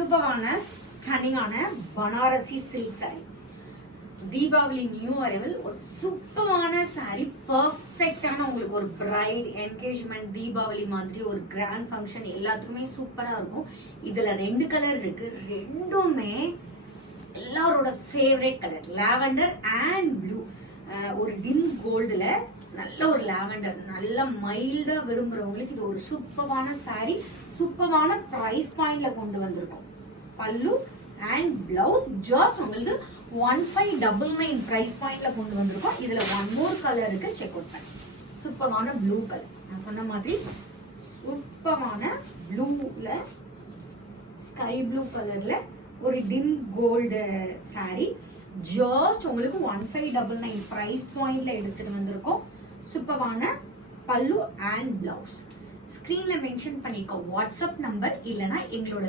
சூப்பரான ஸ்டன்னிங்கான Banarasi silk sari. Deepavali new arrival ஒரு சூப்பரான சாரி. பர்ஃபெக்டான உங்களுக்கு ஒரு பிரைட் என்கேஜ்மெண்ட் தீபாவளி மாதிரி ஒரு கிராண்ட் ஃபங்க்ஷன் எல்லாத்துக்குமே சூப்பரா இருக்கும். இதுல 2 கலர் இருக்கு. ரெண்டுமே எல்லாரோட favourite colour, lavender and blue. ஒரு டிம் கோல்டுல நல்ல ஒரு லாவெண்டர், நல்ல மைல்டா விரும்புறவங்களுக்கு இது ஒரு சூப்பரான சாரி. சூப்பரான பிரைஸ் பாயிண்ட்ல கொண்டு வந்திருக்கோம். பல்லு அண்ட் பிளவுஸ் ஜஸ்ட் உங்களுக்கு 1599 பிரைஸ் பாயிண்ட்ல கொண்டு வந்திருக்கோம். இதுல ஒன் மோர் கலர் இருக்கு, செக் அவுட் பண்ணி. சூப்பரான ப்ளூ கலர், நான் சொன்ன மாதிரி சூப்பரான ப்ளூல ஸ்கை ப்ளூ கலர்ல ஒரு டிம் கோல்டு சாரி. ஜஸ்ட் உங்களுக்கு 1599 பிரைஸ் பாயிண்ட்ல எடுத்துட்டு வந்திருக்கோம். சூப்பரான பல்லு அண்ட் பிளவுஸ். ஸ்கிரீன்ல மென்ஷன் பண்ணிக்கோ வாட்ஸ்அப் நம்பர், இல்லைன்னா எங்களோட